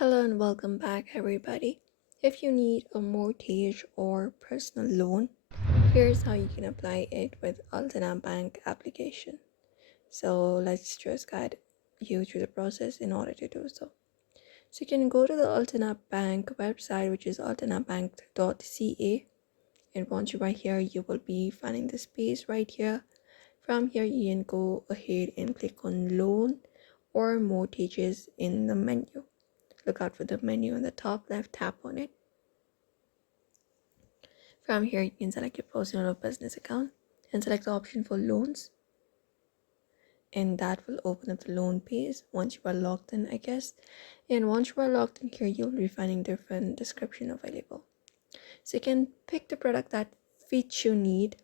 Hello and welcome back, everybody. If you need a mortgage or personal loan, here's how you can apply it with Alterna Bank application. So let's just guide you through the process in order to do so. So you can go to the Alterna Bank website, which is alternabank.ca, and once you're right here, you will be finding the space right here. From here, you can go ahead and click on loan or mortgages in the menu. Look out for the menu on the top left, tap on it. From here, you can select your personal or business account and select the option for loans, and that will open up the loan page once you are logged in, I guess. And once you are logged in here, you'll be finding different description available. So you can pick the product that fits your need,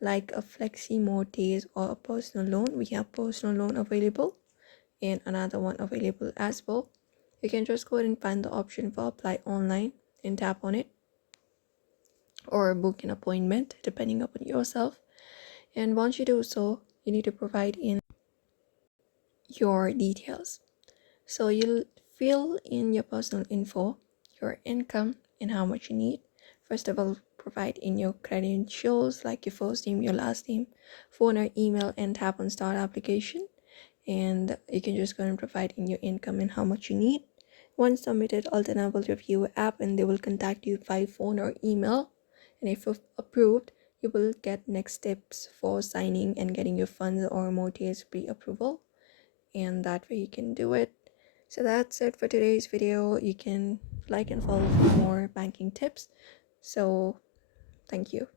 like a flexi mortgage or a personal loan. We have personal loan available and another one available as well. You can just go ahead and find the option for apply online and tap on it, or book an appointment depending upon yourself. And once you do so, you need to provide in your details. So you'll fill in your personal info, your income, and how much you need. First of all, provide in your credentials like your first name, your last name, phone or email, and tap on start application. And you can just go and provide in your income and how much you need. Once submitted, Alterna will review your app and they will contact you by phone or email. And if approved, you will get next steps for signing and getting your funds or mortgage pre-approval, and that way you can do it. So that's it for today's video. You can like and follow for more banking tips. So thank you.